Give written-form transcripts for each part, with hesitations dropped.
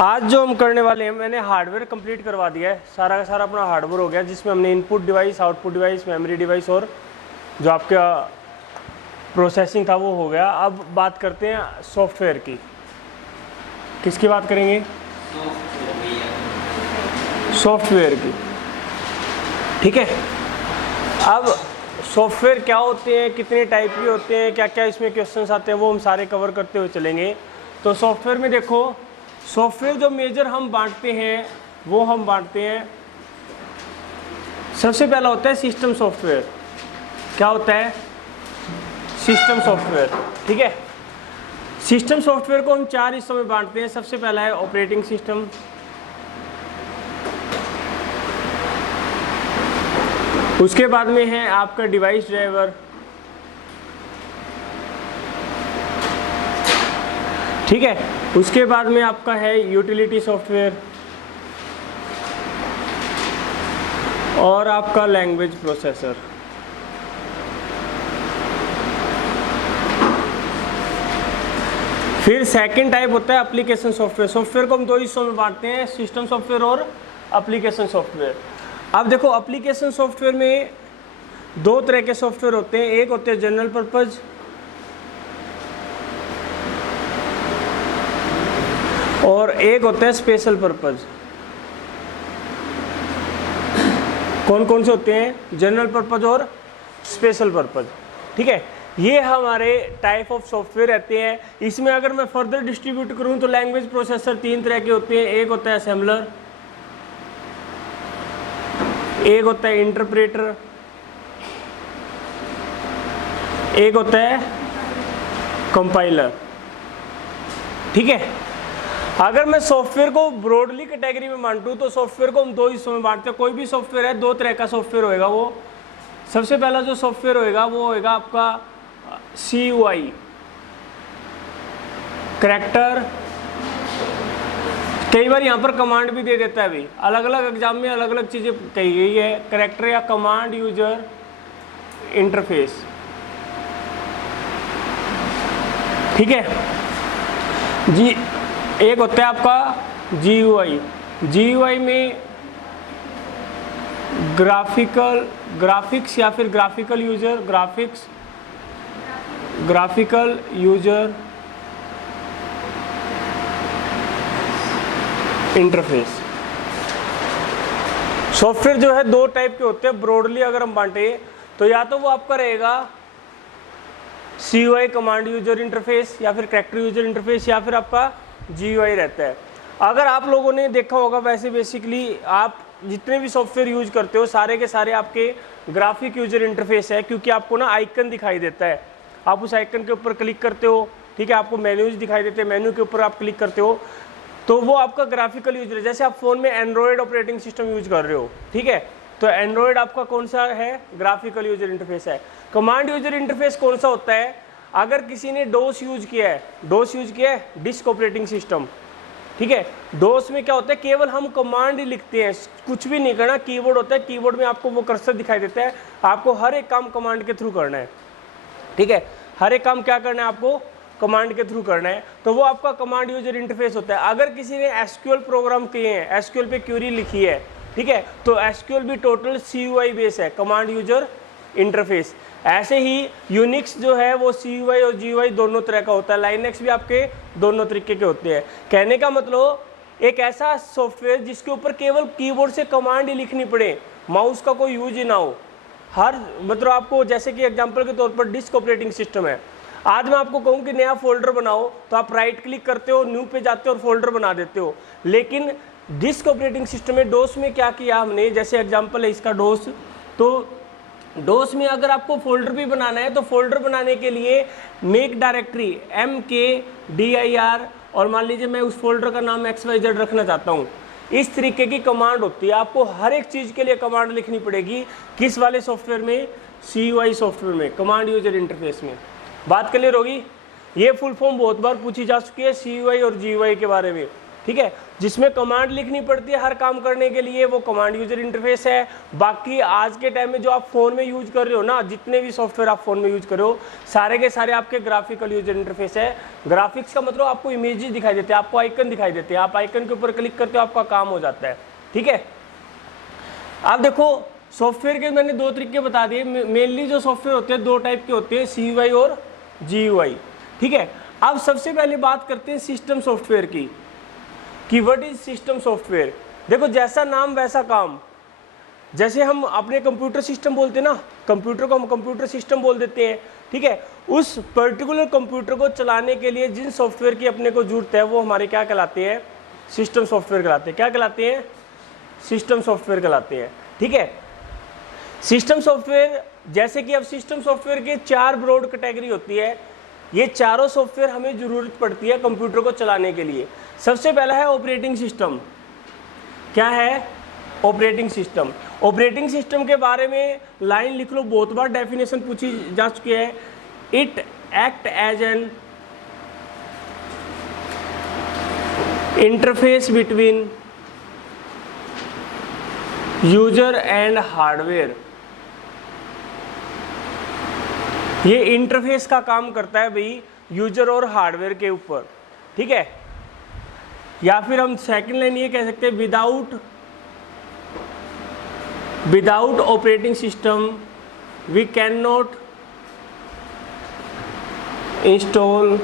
आज जो हम करने वाले हैं, मैंने हार्डवेयर कंप्लीट करवा दिया है, सारा का सारा अपना हार्डवेयर हो गया, जिसमें हमने input device, output device, memory device और जो आपका प्रोसेसिंग था वो हो गया। अब बात करते हैं सॉफ्टवेयर की। किसकी बात करेंगे? सॉफ्टवेयर की। ठीक है, अब सॉफ्टवेयर क्या होते हैं, कितने टाइप के होते हैं, क्या क्या इसमें क्वेश्चंस आते हैं, वो हम सारे कवर करते हुए चलेंगे। तो सॉफ्टवेयर में देखो, सॉफ्टवेयर जो मेजर हम बांटते हैं वो हम बांटते हैं, सबसे पहला होता है सिस्टम सॉफ्टवेयर। क्या होता है? System software. ठीक है, सिस्टम सॉफ्टवेयर को हम 4 हिस्सों में बांटते हैं। सबसे पहला है ऑपरेटिंग सिस्टम, उसके बाद में है आपका डिवाइस ड्राइवर, ठीक है, उसके बाद में आपका है यूटिलिटी सॉफ्टवेयर और आपका लैंग्वेज प्रोसेसर। फिर सेकंड टाइप होता है एप्लीकेशन सॉफ्टवेयर। सॉफ्टवेयर को हम 2 हिस्सों में बांटते हैं, सिस्टम सॉफ्टवेयर और एप्लीकेशन सॉफ्टवेयर। अब देखो, एप्लीकेशन सॉफ्टवेयर में 2 तरह के सॉफ्टवेयर होते हैं। एक होते हैं जनरल पर्पज और एक होता है स्पेशल पर्पज। कौन कौन से होते हैं? जनरल पर्पज और स्पेशल पर्पज। ठीक है, ये हमारे टाइप ऑफ सॉफ्टवेयर रहते हैं। इसमें अगर मैं फर्दर डिस्ट्रीब्यूट करूं तो लैंग्वेज प्रोसेसर 3 तरह के होते हैं। एक होता है असेंबलर, एक होता है इंटरप्रेटर, एक होता है कंपाइलर। ठीक है, अगर मैं सॉफ्टवेयर को ब्रॉडली कैटेगरी में बांटूं तो सॉफ्टवेयर को हम 2 हिस्सों में बांटते हैं। कोई भी सॉफ्टवेयर है, 2 तरह का सॉफ्टवेयर होएगा। वो सबसे पहला जो सॉफ्टवेयर होएगा वो होएगा आपका CUI, कैरेक्टर। कई बार यहाँ पर कमांड भी दे देता है। अभी अलग अलग एग्जाम में अलग अलग चीजें कही गई है। कैरेक्टर या कमांड यूजर इंटरफेस। ठीक है जी। एक होता है आपका GUI में ग्राफिक्स या फिर ग्राफिकल यूजर इंटरफेस। सॉफ्टवेयर जो है 2 टाइप के होते हैं ब्रॉडली अगर हम बांटे तो। या तो वो आपका रहेगा CUI कमांड यूजर इंटरफेस या फिर कैरेक्टर यूजर इंटरफेस या फिर आपका GUI रहता है। अगर आप लोगों ने देखा होगा, वैसे बेसिकली आप जितने भी सॉफ्टवेयर यूज करते हो सारे के सारे आपके ग्राफिक यूजर इंटरफेस है, क्योंकि आपको ना आइकन दिखाई देता है। आप उस आइकन के ऊपर क्लिक करते हो, ठीक है, आपको मेन्यूज दिखाई देते हैं, मेन्यू के ऊपर आप क्लिक करते हो तो वो आपका ग्राफिकल यूजर है। जैसे आप फोन में एंड्रॉयड ऑपरेटिंग सिस्टम यूज कर रहे हो, ठीक है, तो एंड्रॉयड आपका कौन सा है? ग्राफिकल यूजर इंटरफेस है। कमांड यूजर इंटरफेस कौन सा होता है? अगर किसी ने डोस यूज किया है, डिस्क ऑपरेटिंग सिस्टम, ठीक है, डोस में क्या होता है? केवल हम कमांड ही लिखते हैं, कुछ भी नहीं करना। कीबोर्ड होता है, कीबोर्ड में आपको वो कर्सर दिखाई देता है, आपको हर एक काम कमांड के थ्रू करना है। ठीक है, हर एक काम क्या करना है? आपको कमांड के थ्रू करना है, तो वो आपका कमांड यूजर इंटरफेस होता है। अगर किसी ने SQL प्रोग्राम किए हैं, SQL पे क्वेरी लिखी है, ठीक है, तो SQL भी टोटल CUI बेस है, कमांड यूजर इंटरफेस। ऐसे ही यूनिक्स जो है वो CUI और GUI दोनों तरह का होता है। लाइनेक्स भी आपके दोनों तरीके के होते हैं। कहने का मतलब एक ऐसा सॉफ्टवेयर जिसके ऊपर केवल कीबोर्ड से कमांड ही लिखनी पड़े, माउस का कोई यूज ही ना हो। हर मतलब आपको, जैसे कि एग्जांपल के तौर पर डिस्क ऑपरेटिंग सिस्टम है। आज मैं आपको कहूँ कि नया फोल्डर बनाओ तो आप राइट क्लिक करते हो, न्यू पे जाते हो और फोल्डर बना देते हो। लेकिन डिस्क ऑपरेटिंग सिस्टम में डोस में क्या किया हमने, जैसे एग्जाम्पल है इसका डोस, तो डोस में अगर आपको फोल्डर भी बनाना है तो फोल्डर बनाने के लिए मेक डायरेक्टरी MKDIR और मान लीजिए मैं उस फोल्डर का नाम XYZ रखना चाहता हूँ। इस तरीके की कमांड होती है। आपको हर एक चीज़ के लिए कमांड लिखनी पड़ेगी। किस वाले सॉफ्टवेयर में? CUI सॉफ्टवेयर में, कमांड यूजर इंटरफेस में। बात क्लियर होगी? ये फुल फॉर्म बहुत बार पूछी जा चुकी है CUI और GUI के बारे में। ठीक है, जिसमें कमांड लिखनी पड़ती है हर काम करने के लिए, वो कमांड यूजर इंटरफेस है। बाकी आज के टाइम में जो आप फ़ोन में यूज कर रहे हो ना, जितने भी सॉफ्टवेयर आप फ़ोन में यूज कर रहे हो, सारे के सारे आपके ग्राफिकल यूजर इंटरफेस है। ग्राफिक्स का मतलब आपको इमेजेस दिखाई देते हैं, आपको आइकन दिखाई देते हैं, आप आइकन के ऊपर क्लिक करते हो, आपका काम हो जाता है। ठीक है, आप देखो सॉफ्टवेयर के मैंने दो तरीके बता दिए। मेनली जो सॉफ्टवेयर होते हैं दो टाइप के होते हैं, CUI और GUI। ठीक है, अब सबसे पहले बात करते हैं सिस्टम सॉफ्टवेयर की कि व्हाट इज सिस्टम सॉफ्टवेयर। देखो जैसा नाम वैसा काम, जैसे हम अपने कंप्यूटर सिस्टम बोलते हैं ना, कंप्यूटर को हम कंप्यूटर सिस्टम बोल देते हैं। ठीक है, उस पर्टिकुलर कंप्यूटर को चलाने के लिए जिन सॉफ्टवेयर की अपने को जरूरत है वो हमारे क्या कहलाते हैं, सिस्टम सॉफ्टवेयर कहलाते हैं। क्या कहलाते हैं, सिस्टम सॉफ्टवेयर कहलाते हैं। ठीक है, सिस्टम सॉफ्टवेयर, जैसे कि अब सिस्टम सॉफ्टवेयर के 4 ब्रॉड कैटेगरी होती है। ये चारों सॉफ्टवेयर हमें ज़रूरत पड़ती है कंप्यूटर को चलाने के लिए। सबसे पहला है ऑपरेटिंग सिस्टम। क्या है, ऑपरेटिंग सिस्टम। ऑपरेटिंग सिस्टम के बारे में लाइन लिख लो, बहुत बार डेफिनेशन पूछी जा चुकी है। It act as an interface between user and hardware. ये इंटरफेस का काम करता है भाई यूजर और हार्डवेयर के ऊपर। ठीक है, या फिर हम सेकंड लाइन ये कह सकते हैं, without operating system we can not install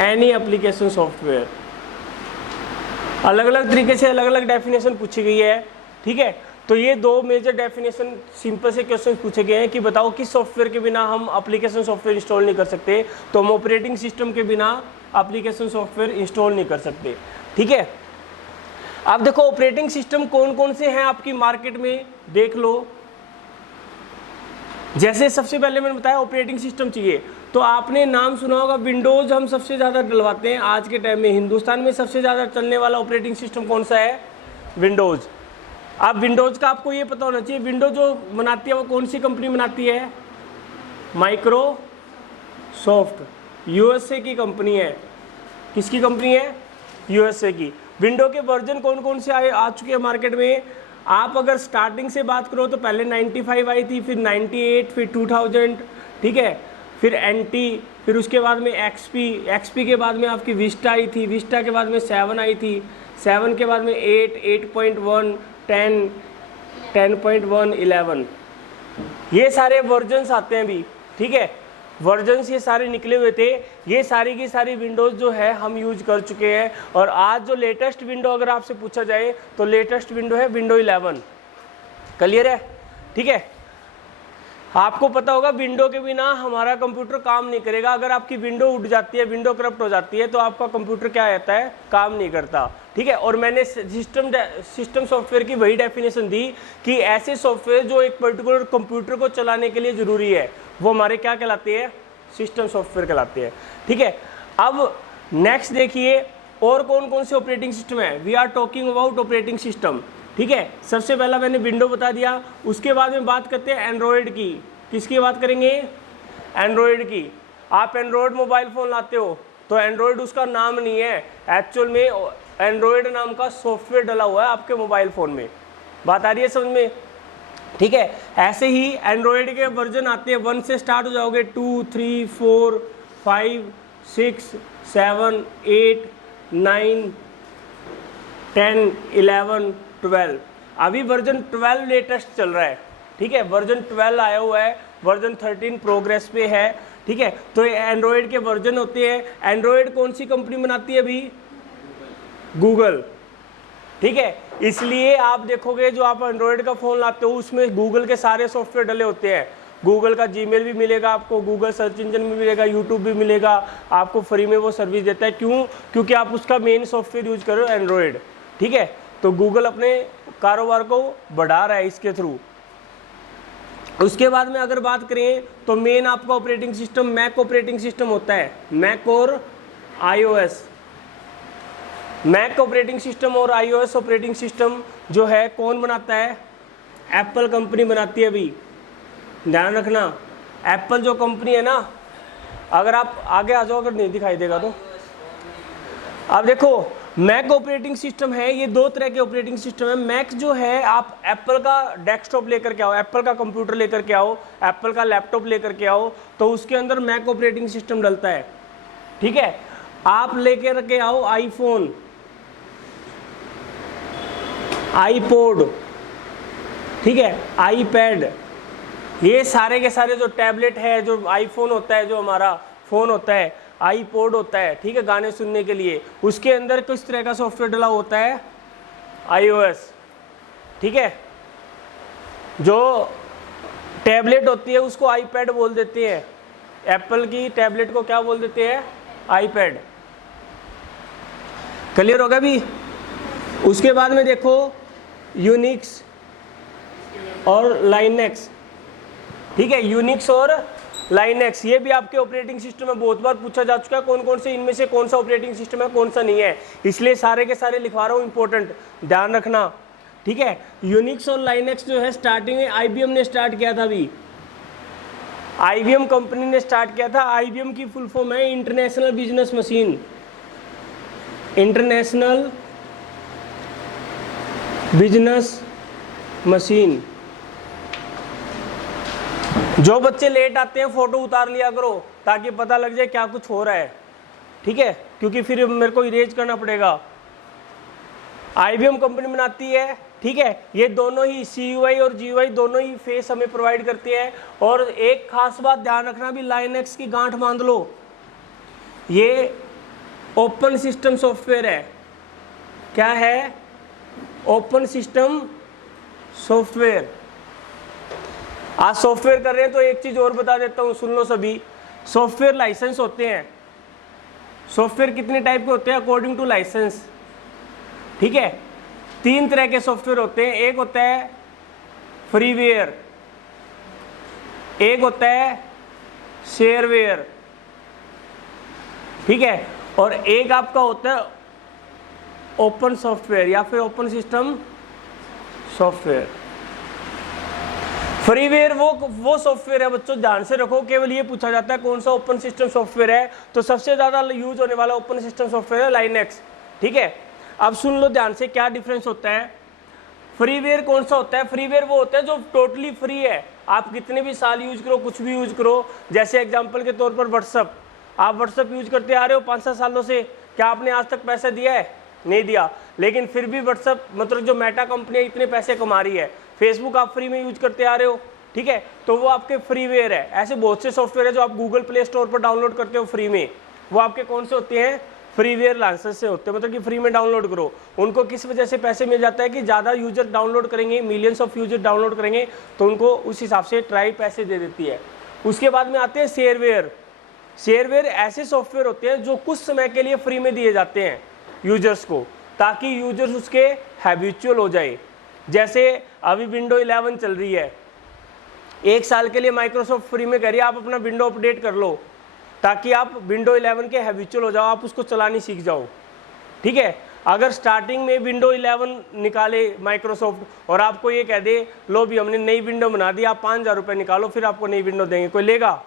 any application software. अलग अलग तरीके से अलग अलग डेफिनेशन पूछी गई है। ठीक है, तो ये दो मेजर डेफिनेशन सिंपल से क्वेश्चन पूछे गए हैं कि बताओ किस सॉफ्टवेयर के बिना हम एप्लीकेशन सॉफ्टवेयर इंस्टॉल नहीं कर सकते, तो हम ऑपरेटिंग सिस्टम के बिना एप्लीकेशन सॉफ्टवेयर इंस्टॉल नहीं कर सकते। ठीक है, अब देखो ऑपरेटिंग सिस्टम कौन कौन से हैं आपकी मार्केट में, देख लो। जैसे सबसे पहले मैंने बताया ऑपरेटिंग सिस्टम चाहिए, तो आपने नाम सुना होगा विंडोज हम सबसे ज़्यादा डलवाते हैं आज के टाइम में। हिंदुस्तान में सबसे ज़्यादा चलने वाला ऑपरेटिंग सिस्टम कौन सा है, विंडोज़। अब विंडोज़ का आपको ये पता होना चाहिए, विंडोज जो बनाती है वो कौन सी कंपनी बनाती है, माइक्रोसॉफ्ट, USA की कंपनी है। किसकी कंपनी है, USA की। विंडो के वर्जन कौन कौन से आ चुके हैं मार्केट में। आप अगर स्टार्टिंग से बात करो तो पहले 95 आई थी, फिर 98, फिर 2000। ठीक है, फिर NT, फिर उसके बाद में XP के बाद में आपकी विस्टा आई थी, विस्टा के बाद में 7 आई थी, 7 के बाद में 8, 8.1, 10, 10.1, 11, ये सारे वर्जन्स आते हैं भी। ठीक है, वर्जन्स ये सारे निकले हुए थे। ये सारी की सारी विंडोज़ जो है हम यूज कर चुके हैं। और आज जो लेटेस्ट विंडो अगर आपसे पूछा जाए तो लेटेस्ट विंडो है विंडो 11। क्लियर है, ठीक है। आपको पता होगा विंडो के बिना हमारा कंप्यूटर काम नहीं करेगा। अगर आपकी विंडो उठ जाती है, विंडो करप्ट हो जाती है, तो आपका कंप्यूटर क्या रहता है, काम नहीं करता। ठीक है, और मैंने सिस्टम सॉफ्टवेयर की वही डेफिनेशन दी कि ऐसे सॉफ्टवेयर जो एक पर्टिकुलर कंप्यूटर को चलाने के लिए ज़रूरी है वो हमारे क्या कहलाते हैं, सिस्टम सॉफ्टवेयर कहलाते हैं। ठीक है, अब नेक्स्ट देखिए और कौन कौन से ऑपरेटिंग सिस्टम है। We are talking about operating system. ठीक है, सबसे पहला मैंने विंडो बता दिया, उसके बाद में बात करते हैं एंड्रॉयड की। किसकी बात करेंगे, एंड्रॉयड की। आप एंड्रॉयड मोबाइल फ़ोन लाते हो तो एंड्रॉयड उसका नाम नहीं है, एक्चुअल में एंड्रॉयड नाम का सॉफ्टवेयर डला हुआ है आपके मोबाइल फ़ोन में। बात आ रही है समझ में, ठीक है। ऐसे ही एंड्रॉयड के वर्जन आते हैं, 1 से स्टार्ट हो जाओगे, 2, 3, 4, 5, 6, 7, 8, 9, 10, 11, 12। अभी वर्जन 12 लेटेस्ट चल रहा है। ठीक है, वर्जन 12 आया हुआ है, वर्जन 13 प्रोग्रेस पे है। ठीक है, तो ये एंड्रॉयड के वर्जन होते हैं। एंड्रॉयड कौन सी कंपनी बनाती है अभी, गूगल। ठीक है, इसलिए आप देखोगे जो आप एंड्रॉयड का फ़ोन लाते हो उसमें गूगल के सारे सॉफ्टवेयर डले होते हैं। गूगल का जीमेल भी मिलेगा आपको, गूगल सर्च इंजन भी मिलेगा, यूट्यूब भी मिलेगा, आपको फ्री में वो सर्विस देता है। क्यों, क्योंकि आप उसका मेन सॉफ्टवेयर यूज कर रहे हो एंड्रॉयड। ठीक है, तो गूगल अपने कारोबार को बढ़ा रहा है इसके थ्रू। उसके बाद में अगर बात करें तो मेन आपका operating system Mac operating system होता है, मैक और iOS। मैक ऑपरेटिंग सिस्टम और iOS ऑपरेटिंग सिस्टम जो है कौन बनाता है, एप्पल कंपनी बनाती है। अभी ध्यान रखना, एप्पल जो कंपनी है ना, अगर आप आगे आ जाओ, अगर नहीं दिखाई देगा तो अब देखो मैक ऑपरेटिंग सिस्टम है, ये दो तरह के ऑपरेटिंग सिस्टम है। मैक जो है आप एप्पल का डेस्कटॉप लेकर के आओ, एप्पल का कंप्यूटर लेकर के आओ, एप्पल का लैपटॉप लेकर के आओ, तो उसके अंदर मैक ऑपरेटिंग सिस्टम डलता है। ठीक है, आप लेकर के आओ आईफोन, आईपॉड, ठीक है, आईपैड, ये सारे के सारे जो टैबलेट है, जो आईफोन होता है, जो हमारा फ़ोन होता है, आईपॉड होता है, ठीक है, गाने सुनने के लिए, उसके अंदर किस तरह का सॉफ्टवेयर डला होता है, iOS। ठीक है, जो टैबलेट होती है उसको आईपैड बोल देते हैं, एप्पल की टैबलेट को क्या बोल देते हैं, आईपैड। क्लियर होगा भी। उसके बाद में देखो यूनिक्स और लाइनेक्स, ठीक है, यूनिक्स और लाइनेक्स, ये भी आपके ऑपरेटिंग सिस्टम में बहुत बार पूछा जा चुका है, कौन कौन से इनमें से कौन सा ऑपरेटिंग सिस्टम है, कौन सा नहीं है, इसलिए सारे के सारे लिखवा रहा हूँ, इंपॉर्टेंट ध्यान रखना। ठीक है, यूनिक्स और लाइनेक्स जो है स्टार्टिंग में आईबीएम ने स्टार्ट किया था, अभी आईबीएम कंपनी ने स्टार्ट किया था। आईबीएम की फुल फॉर्म है international business machine, international business machine. जो बच्चे लेट आते हैं फोटो उतार लिया करो ताकि पता लग जाए क्या कुछ हो रहा है, ठीक है, क्योंकि फिर मेरे को इरेज करना पड़ेगा। आईबीएम कंपनी बनाती है, ठीक है, ये दोनों ही CUI और GUI दोनों ही फेस हमें प्रोवाइड करती है। और एक खास बात ध्यान रखना भी, लाइनेक्स की गांठ बांध लो, ये ओपन सिस्टम सॉफ्टवेयर है। क्या है, ओपन सिस्टम सॉफ्टवेयर। आज सॉफ्टवेयर कर रहे हैं तो एक चीज और बता देता हूँ, सुन लो सभी। सॉफ्टवेयर लाइसेंस होते हैं, सॉफ्टवेयर कितने टाइप के होते हैं अकॉर्डिंग टू लाइसेंस, ठीक है। 3 तरह के सॉफ्टवेयर होते हैं, एक होता है फ्रीवेयर, एक होता है शेयरवेयर, ठीक है, और एक आपका होता है ओपन सॉफ्टवेयर या फिर ओपन सिस्टम सॉफ्टवेयर। फ्रीवेयर वो सॉफ्टवेयर है, बच्चों ध्यान से रखो, केवल ये पूछा जाता है कौन सा ओपन सिस्टम सॉफ्टवेयर है, तो सबसे ज्यादा यूज होने वाला ओपन सिस्टम सॉफ्टवेयर है लाइनेक्स, ठीक है। अब सुन लो ध्यान से क्या डिफरेंस होता है। फ्रीवेयर कौन सा होता है, फ्रीवेयर वो होता है जो टोटली फ्री है, आप कितने भी साल यूज करो, कुछ भी यूज करो। जैसे एग्जांपल के तौर पर व्हाट्सअप, आप व्हाट्सअप यूज करते आ रहे हो 5-7 सालों से, क्या आपने आज तक पैसा दिया है, नहीं दिया, लेकिन फिर भी व्हाट्सअप मतलब जो मेटा कंपनी है इतने पैसे कमा रही है। फेसबुक आप फ्री में यूज करते आ रहे हो, ठीक है, तो वो आपके फ्रीवेयर है। ऐसे बहुत से सॉफ्टवेयर है जो आप गूगल प्ले स्टोर पर डाउनलोड करते हो फ्री में, वो आपके कौन से होते हैं, फ्रीवेयर लाइसेंस से होते हैं, मतलब कि फ्री में डाउनलोड करो। उनको किस वजह से पैसे मिल जाता है कि ज़्यादा यूजर डाउनलोड करेंगे, मिलियंस ऑफ यूजर डाउनलोड करेंगे, तो उनको उस हिसाब से ट्राई पैसे दे देती है। उसके बाद में आते हैं शेयरवेयर। शेयरवेयर ऐसे सॉफ्टवेयर होते हैं जो कुछ समय के लिए फ्री में दिए जाते हैं यूजर्स को, ताकि यूजर्स उसके हैबिचुअल हो जाए। जैसे अभी विंडो 11 चल रही है, 1 साल के लिए माइक्रोसॉफ्ट फ्री में करिए, आप अपना विंडो अपडेट कर लो ताकि आप विंडो 11 के हैबिचुअल हो जाओ, आप उसको चलानी सीख जाओ, ठीक है। अगर स्टार्टिंग में विंडो 11 निकाले माइक्रोसॉफ्ट और आपको ये कह दे लो भी हमने नई विंडो बना दी, आप 5,000 रुपये निकालो फिर आपको नई विंडो देंगे, कोई लेगा,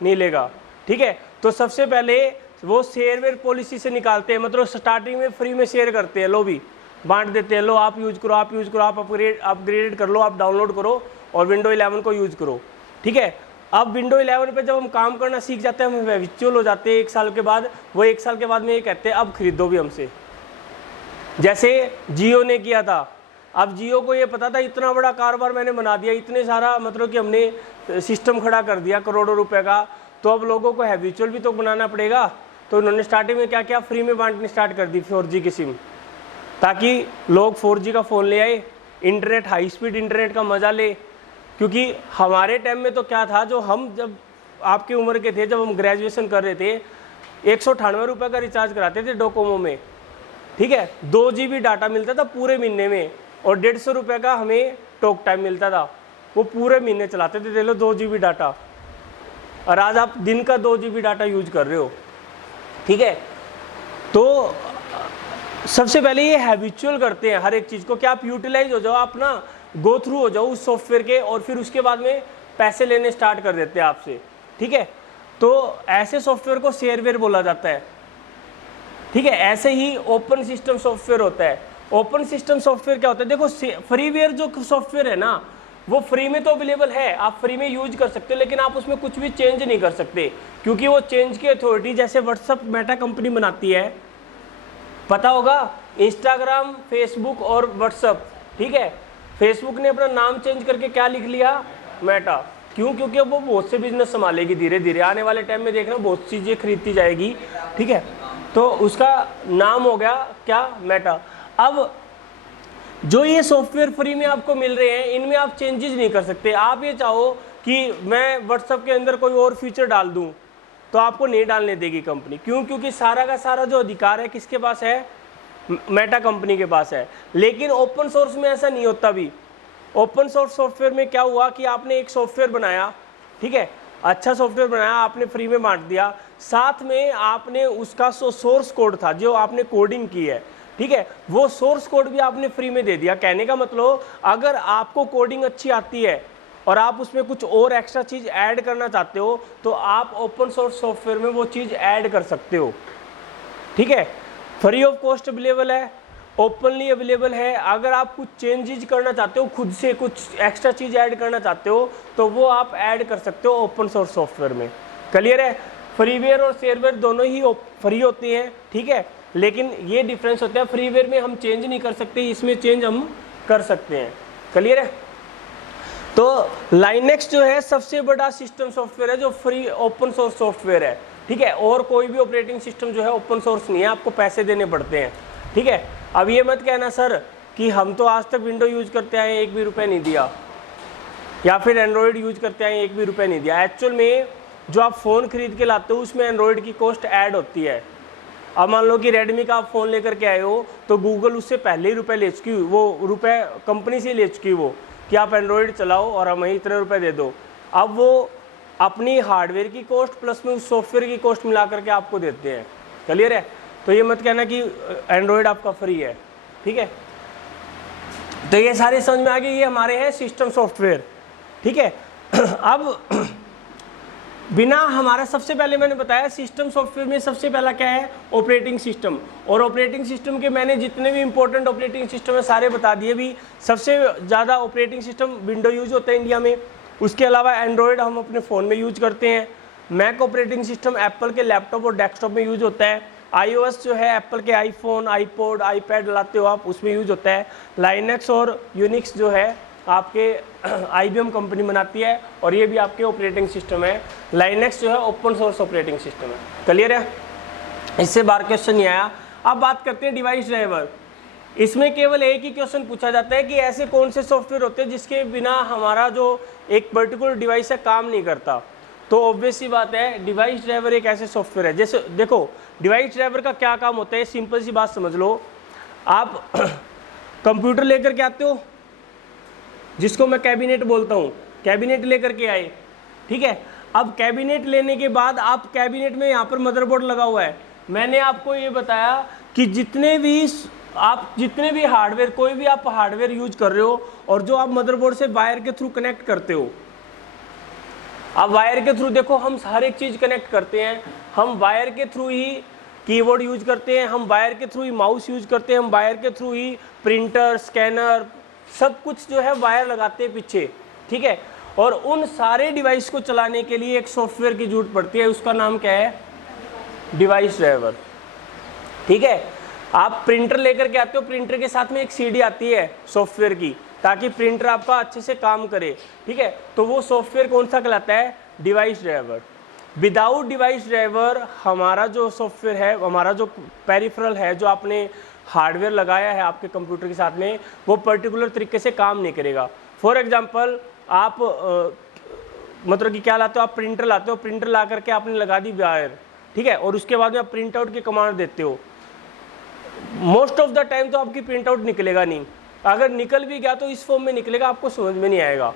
नहीं लेगा, ठीक है। तो सबसे पहले वो शेयरवेयर पॉलिसी से निकालते हैं, मतलब स्टार्टिंग में फ्री में शेयर करते हैं, लो भी बांट देते हैं, लो आप यूज करो, आप यूज करो, आप अपग्रेड कर लो, आप डाउनलोड करो और विंडो 11 को यूज करो, ठीक है। अब विंडो 11 पे जब हम काम करना सीख जाते हैं, हम हैबिचुअल हो जाते हैं 1 साल के बाद, वो 1 साल के बाद में ये कहते हैं अब खरीदो भी हमसे। जैसे जियो ने किया था, अब जियो को ये पता था इतना बड़ा कारोबार मैंने बना दिया, इतने सारा मतलब कि हमने सिस्टम खड़ा कर दिया करोड़ों रुपए का, तो अब लोगों को हैबिचुअल भी तो बनाना पड़ेगा। तो उन्होंने स्टार्टिंग में क्या किया, फ्री में बांटनी स्टार्ट कर दी 4G की सिम, ताकि लोग 4G का फ़ोन ले आए, इंटरनेट हाई स्पीड इंटरनेट का मज़ा ले। क्योंकि हमारे टाइम में तो क्या था, जो हम जब आपकी उम्र के थे, जब हम ग्रेजुएशन कर रहे थे, 198 रुपये का रिचार्ज कराते थे डोकोमो में, ठीक है, 2 GB डाटा मिलता था पूरे महीने में, और 150 रुपये का हमें टॉक टाइम मिलता था, वो पूरे महीने चलाते थे, दे लो 2 GB डाटा, और आज आप दिन का 2 GB डाटा यूज कर रहे हो, ठीक है। तो सबसे पहले ये हैबिचुअल करते हैं हर एक चीज़ को, कि आप यूटिलाइज हो जाओ, आप ना गो थ्रू हो जाओ उस सॉफ्टवेयर के, और फिर उसके बाद में पैसे लेने स्टार्ट कर देते हैं आपसे, ठीक है। तो ऐसे सॉफ्टवेयर को शेयरवेयर बोला जाता है, ठीक है। ऐसे ही ओपन सिस्टम सॉफ्टवेयर होता है। ओपन सिस्टम सॉफ्टवेयर क्या होता है, देखो फ्रीवेयर जो सॉफ्टवेयर है ना वो फ्री में तो अवेलेबल है, आप फ्री में यूज कर सकते हो, लेकिन आप उसमें कुछ भी चेंज नहीं कर सकते, क्योंकि वो चेंज की अथॉरिटी जैसे व्हाट्सअप मेटा कंपनी बनाती है, पता होगा, इंस्टाग्राम, फेसबुक और व्हाट्सअप, ठीक है। फेसबुक ने अपना नाम चेंज करके क्या लिख लिया, मेटा। क्यों? क्योंकि वो बहुत से बिजनेस संभालेगी धीरे धीरे, आने वाले टाइम में देखना बहुत चीज़ें खरीदती जाएगी, ठीक है। तो उसका नाम हो गया क्या, मेटा। अब जो ये सॉफ्टवेयर फ्री में आपको मिल रहे हैं इनमें आप चेंजेस नहीं कर सकते। आप ये चाहो कि मैं व्हाट्सएप के अंदर कोई और फीचर डाल दूं तो आपको नहीं डालने देगी कंपनी। क्यों? क्योंकि सारा का सारा जो अधिकार है किसके पास है, मेटा कंपनी के पास है। लेकिन ओपन सोर्स में ऐसा नहीं होता। भी ओपन सोर्स सॉफ्टवेयर में क्या हुआ कि आपने एक सॉफ्टवेयर बनाया, ठीक है, अच्छा सॉफ्टवेयर बनाया, आपने फ्री में बांट दिया, साथ में आपने उसका सोर्स कोड था जो आपने कोडिंग की है, ठीक है, वो सोर्स कोड भी आपने फ्री में दे दिया। कहने का मतलब अगर आपको कोडिंग अच्छी आती है और आप उसमें कुछ और एक्स्ट्रा चीज़ ऐड करना चाहते हो तो आप ओपन सोर्स सॉफ्टवेयर में वो चीज़ ऐड कर सकते हो, ठीक है। फ्री ऑफ कॉस्ट अवेलेबल है, ओपनली अवेलेबल है। अगर आप कुछ चेंजेस करना चाहते हो, खुद से कुछ एक्स्ट्रा चीज़ ऐड करना चाहते हो तो वो आप ऐड कर सकते हो ओपन सोर्स सॉफ्टवेयर में। क्लियर है? फ्रीवेयर और शेयरवेयर दोनों ही फ्री होती हैं, ठीक है, लेकिन ये डिफरेंस होता है, फ्रीवेयर में हम चेंज नहीं कर सकते, इसमें चेंज हम कर सकते हैं। क्लियर है? तो लाइनेक्स जो है सबसे बड़ा सिस्टम सॉफ्टवेयर है जो फ्री ओपन सोर्स सॉफ्टवेयर है, ठीक है। और कोई भी ऑपरेटिंग सिस्टम जो है ओपन सोर्स नहीं है, आपको पैसे देने पड़ते हैं, ठीक है। अब ये मत कहना सर कि हम तो आज तक विंडो यूज करते आए, एक भी रुपये नहीं दिया, या फिर एंड्रॉयड यूज करते आए, एक भी रुपये नहीं दिया। एक्चुअल में जो आप फ़ोन खरीद के लाते हो उसमें एंड्रॉयड की कॉस्ट ऐड होती है। अब मान लो कि रेडमी का आप फ़ोन लेकर के आए हो तो गूगल उससे पहले ही रुपये ले चुकी, वो रुपये कंपनी से ले चुकी वो कि आप एंड्रॉयड चलाओ और हमें इतने रुपये दे दो। अब वो अपनी हार्डवेयर की कॉस्ट प्लस में उस सॉफ्टवेयर की कॉस्ट मिला करके आपको देते हैं। क्लियर है? तो ये मत कहना कि एंड्रॉयड आपका फ्री है, ठीक है। तो ये सारे समझ में आ गए, ये हमारे हैं सिस्टम सॉफ्टवेयर, ठीक है। अब बिना हमारा सबसे पहले मैंने बताया सिस्टम सॉफ्टवेयर में सबसे पहला क्या है, ऑपरेटिंग सिस्टम। और ऑपरेटिंग सिस्टम के मैंने जितने भी इंपॉर्टेंट ऑपरेटिंग सिस्टम है सारे बता दिए। भी सबसे ज़्यादा ऑपरेटिंग सिस्टम विंडो यूज होता है इंडिया में, उसके अलावा एंड्रॉयड हम अपने फ़ोन में यूज करते हैं। मैक ऑपरेटिंग सिस्टम एप्पल के लैपटॉप और डेस्कटॉप में यूज होता है। iOS जो है एप्पल के आईफोन, आईपॉड, आईपैड लाते हो आप, उसमें यूज होता है। लाइनेक्स और यूनिक्स जो है आपके IBM कंपनी बनाती है और ये भी आपके ऑपरेटिंग सिस्टम है। लाइनेक्स जो है ओपन सोर्स ऑपरेटिंग सिस्टम है। क्लियर है? इससे बाहर क्वेश्चन नहीं आया। अब बात करते हैं डिवाइस ड्राइवर। इसमें केवल एक ही क्वेश्चन पूछा जाता है कि ऐसे कौन से सॉफ्टवेयर होते हैं जिसके बिना हमारा जो एक पर्टिकुलर डिवाइस है काम नहीं करता। तो ऑब्वियस सी बात है डिवाइस ड्राइवर एक ऐसे सॉफ्टवेयर है। जैसे देखो डिवाइस ड्राइवर का क्या काम होता है, सिंपल सी बात समझ लो। आप कंप्यूटर लेकर के आते हो जिसको मैं कैबिनेट बोलता हूँ, कैबिनेट लेकर के आए, ठीक है। अब कैबिनेट लेने के बाद आप कैबिनेट में यहाँ पर मदरबोर्ड लगा हुआ है। मैंने आपको ये बताया कि जितने भी हार्डवेयर, कोई भी आप हार्डवेयर यूज कर रहे हो और जो आप मदरबोर्ड से वायर के थ्रू कनेक्ट करते हो, अब वायर के थ्रू देखो हम हर एक चीज़ कनेक्ट करते हैं। हम वायर के थ्रू ही कीबोर्ड यूज करते हैं, हम वायर के थ्रू ही माउस यूज करते हैं, हम वायर के थ्रू ही प्रिंटर, स्कैनर, सब कुछ जो है वायर लगाते हैं पीछे, ठीक है। और उन सारे डिवाइस को चलाने के लिए एक सॉफ्टवेयर की जरूरत पड़ती है, उसका नाम क्या है, डिवाइस ड्राइवर, ठीक है। आप प्रिंटर लेकर के आते हो, प्रिंटर के साथ में एक CD आती है सॉफ्टवेयर की, ताकि प्रिंटर आपका अच्छे से काम करे, ठीक है। तो वो सॉफ्टवेयर कौन सा कहलाता है, device driver. Without device driver हमारा जो सॉफ्टवेयर है, हमारा जो पेरिफेरल है, जो आपने हार्डवेयर लगाया है आपके कंप्यूटर के साथ में, वो पर्टिकुलर तरीके से काम नहीं करेगा। फॉर एग्जांपल आप मतलब कि क्या लाते हो, आप प्रिंटर लाते हो, प्रिंटर ला करके आपने लगा दी वायर, ठीक है, और उसके बाद में आप प्रिंट आउट की कमांड देते हो। मोस्ट ऑफ द टाइम तो आपकी प्रिंट आउट निकलेगा नहीं, अगर निकल भी गया तो इस फॉर्म में निकलेगा, आपको समझ में नहीं आएगा,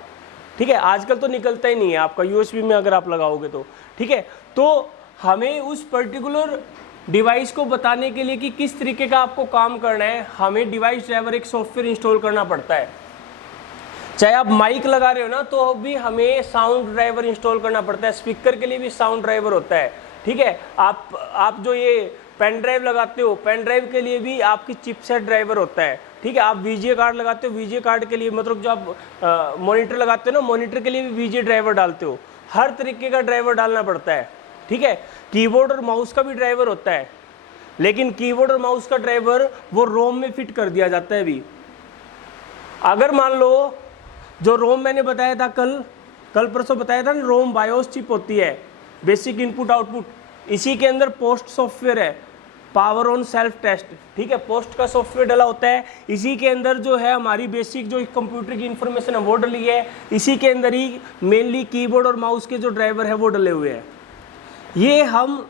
ठीक है। आजकल तो निकलता ही नहीं है आपका, USB में अगर आप लगाओगे तो, ठीक है। तो हमें उस पर्टिकुलर डिवाइस को बताने के लिए कि किस तरीके का आपको काम करना है, हमें डिवाइस ड्राइवर एक सॉफ्टवेयर इंस्टॉल करना पड़ता है। चाहे आप माइक लगा रहे हो ना, तो भी हमें साउंड ड्राइवर इंस्टॉल करना पड़ता है। स्पीकर के लिए भी साउंड ड्राइवर होता है, ठीक है। आप जो ये पेन ड्राइव लगाते हो, पेन ड्राइव के लिए भी आपकी चिपसेट ड्राइवर होता है, ठीक है। आप वीजीए कार्ड लगाते हो, वीजीए कार्ड के लिए मतलब जो आप मॉनिटर लगाते हो ना, मॉनिटर के लिए भी वीजीए ड्राइवर डालते हो। हर तरीके का ड्राइवर डालना पड़ता है, ठीक है। कीबोर्ड और माउस का भी ड्राइवर होता है, लेकिन कीबोर्ड और माउस का ड्राइवर वो रोम में फिट कर दिया जाता है अभी। अगर मान लो जो रोम मैंने बताया था कल परसों बताया था ना, रोम बायोस चिप होती है, बेसिक इनपुट आउटपुट, इसी के अंदर पोस्ट सॉफ्टवेयर है, पावर ऑन सेल्फ टेस्ट, ठीक है। पोस्ट का सॉफ्टवेयर डला होता है, इसी के अंदर जो है हमारी बेसिक जो कंप्यूटर की इंफॉर्मेशन है वो डली है, इसी के अंदर ही मेनली कीबोर्ड और माउस के जो ड्राइवर है वो डले हुए हैं। ये हम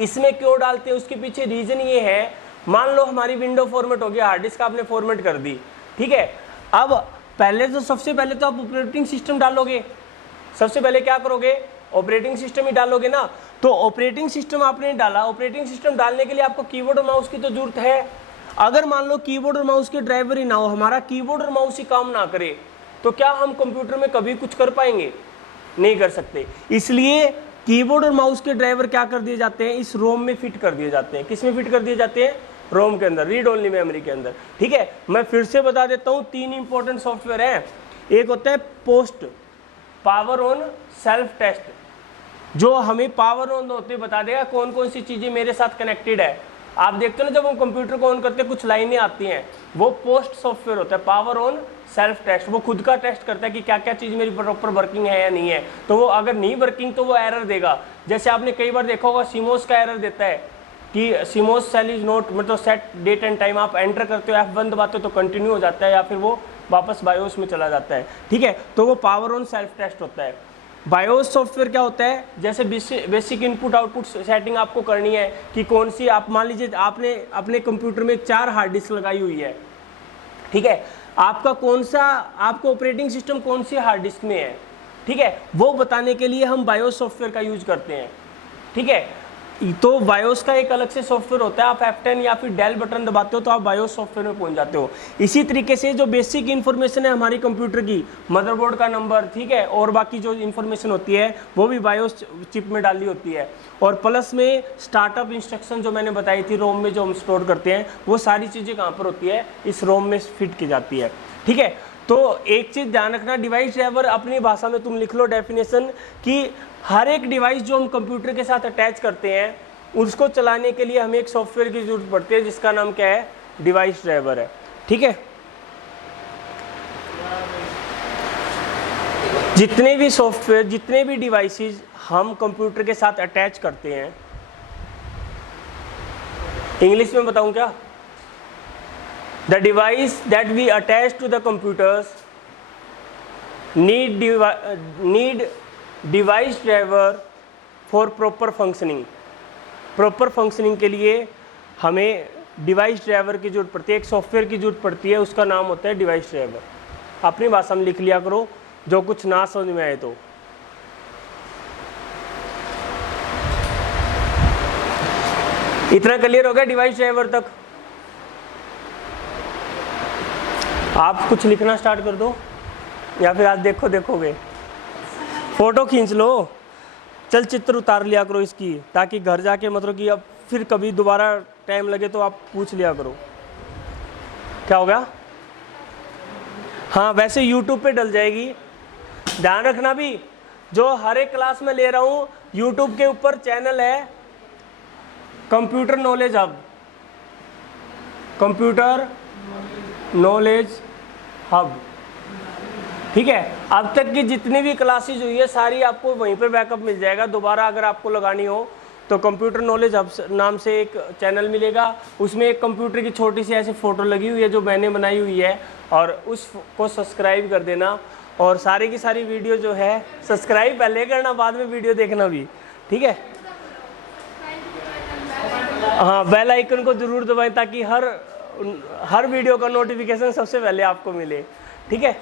इसमें क्यों डालते हैं, उसके पीछे रीजन ये है, मान लो हमारी विंडो फॉर्मेट हो गया, हार्ड डिस्क आपने फॉर्मेट कर दी, ठीक है। अब पहले तो सबसे पहले तो आप ऑपरेटिंग सिस्टम डालोगे, सबसे पहले क्या करोगे, ऑपरेटिंग सिस्टम ही डालोगे ना। तो ऑपरेटिंग सिस्टम आपने डाला, ऑपरेटिंग सिस्टम डालने के लिए आपको कीबोर्ड और माउस की तो जरूरत है। अगर मान लो कीबोर्ड और माउस के ड्राइवर ही ना हो, हमारा कीबोर्ड और माउस ही काम ना करे, तो क्या हम कंप्यूटर में कभी कुछ कर पाएंगे? नहीं कर सकते। इसलिए कीबोर्ड और माउस के ड्राइवर क्या कर दिए जाते हैं, इस रोम में फिट कर दिए जाते हैं। किस में फिट कर दिए जाते हैं? रोम के अंदर, रीड ओनली मेमोरी के अंदर, ठीक है। मैं फिर से बता देता हूँ, 3 इंपॉर्टेंट सॉफ्टवेयर हैं। एक होता है POST, power on self test, जो हमें पावर ऑन होते बता देगा कौन कौन सी चीजें मेरे साथ कनेक्टेड है। आप देखते हो ना, जब हम कंप्यूटर को ऑन करते हैं कुछ लाइनें आती हैं, वो पोस्ट सॉफ्टवेयर होता है, पावर ऑन सेल्फ टेस्ट। वो खुद का टेस्ट करता है कि क्या क्या चीज मेरी प्रॉपर वर्किंग है या नहीं है। तो वो अगर नहीं वर्किंग तो वो एरर देगा। जैसे आपने कई बार देखा होगा, सीमोस का एरर देता है कि सीमोस सेल इज नॉट, मतलब सेट डेट एंड टाइम। आप एंटर करते हो, F1 दबाते हो तो कंटिन्यू हो जाता है, या फिर वो वापस बायोस में चला जाता है, ठीक है। तो वो पावर ऑन सेल्फ टेस्ट होता है। बायोस सॉफ्टवेयर क्या होता है, जैसे बेसिक इनपुट आउटपुट सेटिंग आपको करनी है कि कौन सी, आप मान लीजिए आपने अपने कंप्यूटर में 4 हार्ड डिस्क लगाई हुई है, ठीक है। आपका कौन सा, आपको ऑपरेटिंग सिस्टम कौन सी हार्ड डिस्क में है, ठीक है, वो बताने के लिए हम बायोस सॉफ्टवेयर का यूज करते हैं, ठीक है। तो बायोस का एक अलग से सॉफ्टवेयर होता है, आप F10 या फिर डेल बटन दबाते हो तो आप बायोस सॉफ्टवेयर में पहुंच जाते हो। इसी तरीके से जो बेसिक इन्फॉर्मेशन है हमारी कंप्यूटर की, मदरबोर्ड का नंबर, ठीक है, और बाकी जो इन्फॉर्मेशन होती है वो भी बायोस चिप में डाली होती है। और प्लस में स्टार्टअप इंस्ट्रक्शन जो मैंने बताई थी, रोम में जो हम स्टोर करते हैं, वो सारी चीज़ें कहाँ पर होती है, इस रोम में फिट की जाती है, ठीक है। तो एक चीज़ ध्यान रखना, डिवाइस ड्राइवर अपनी भाषा में तुम लिख लो डेफिनेशन, कि हर एक डिवाइस जो हम कंप्यूटर के साथ अटैच करते हैं उसको चलाने के लिए हमें एक सॉफ्टवेयर की जरूरत पड़ती है, जिसका नाम क्या है, डिवाइस ड्राइवर है, ठीक है। जितने भी सॉफ्टवेयर, जितने भी डिवाइसेस हम कंप्यूटर के साथ अटैच करते हैं, इंग्लिश में बताऊं क्या, the device that we attach to the computers need device driver for proper functioning. Proper functioning के लिए हमें डिवाइस ड्राइवर की जरूरत पड़ती है, एक सॉफ्टवेयर की जरूरत पड़ती है, उसका नाम होता है डिवाइस ड्राइवर। अपनी भाषा में लिख लिया करो, जो कुछ ना समझ में आए तो। इतना क्लियर हो गया डिवाइस ड्राइवर तक? आप कुछ लिखना स्टार्ट कर दो, या फिर आज देखोगे, फोटो खींच लो, चल चित्र उतार लिया करो इसकी, ताकि घर जाके मतलब कि अब फिर कभी दोबारा टाइम लगे तो आप पूछ लिया करो। क्या हो गया? हाँ, वैसे YouTube पे डल जाएगी। ध्यान रखना भी, जो हर एक क्लास में ले रहा हूँ, YouTube के ऊपर चैनल है computer knowledge hub, computer knowledge hub, ठीक है। अब तक की जितनी भी क्लासेज हुई है सारी आपको वहीं पर बैकअप मिल जाएगा। दोबारा अगर आपको लगानी हो तो कंप्यूटर नॉलेज हब नाम से एक चैनल मिलेगा, उसमें एक कंप्यूटर की छोटी सी ऐसी फ़ोटो लगी हुई है जो मैंने बनाई हुई है, और उसको सब्सक्राइब कर देना। और सारी की सारी वीडियो जो है, सब्सक्राइब पहले करना, बाद में वीडियो देखना भी, ठीक है। हाँ, बेल आइकन को ज़रूर दबाएं ताकि हर वीडियो का नोटिफिकेशन सबसे पहले आपको मिले, ठीक है।